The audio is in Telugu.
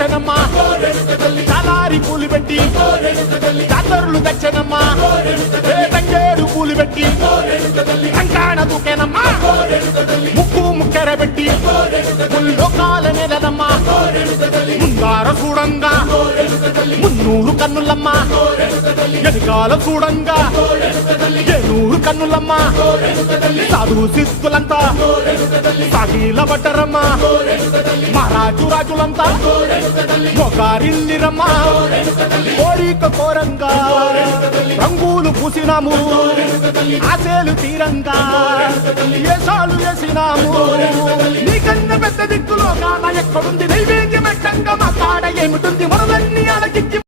వచ్చనమ్మా చాలారి పూలు పెట్టి జాతరులు తెచ్చనమ్మా తంగేడు పూలు పెట్టి కంకాణ దూకేనమ్మా ముక్కు ముక్కెర పెట్టి ముల్లోకాల నెలనమ్మా ముందార చూడంగా మున్నూరు కన్నులమ్మా ఎనకాల చూడంగా ఏనూరు కన్నులమ్మా సాధు శిస్తులంతా సాగిల పట్టరమ్మా మహారాజు రాజులంతా మొగారిల్లిరమ్మా కోరిక కోరంగా రంగులు పూసినాము ఆశలు తీరంగా ఏసాలు వేసినాము నీకన్నా పెద్ద దిక్కులో కాన ఎక్కడుంది నైవేద్యం ఎట్టంగా మా కాడ ఏమిటుంది మనలన్నీ అలకించి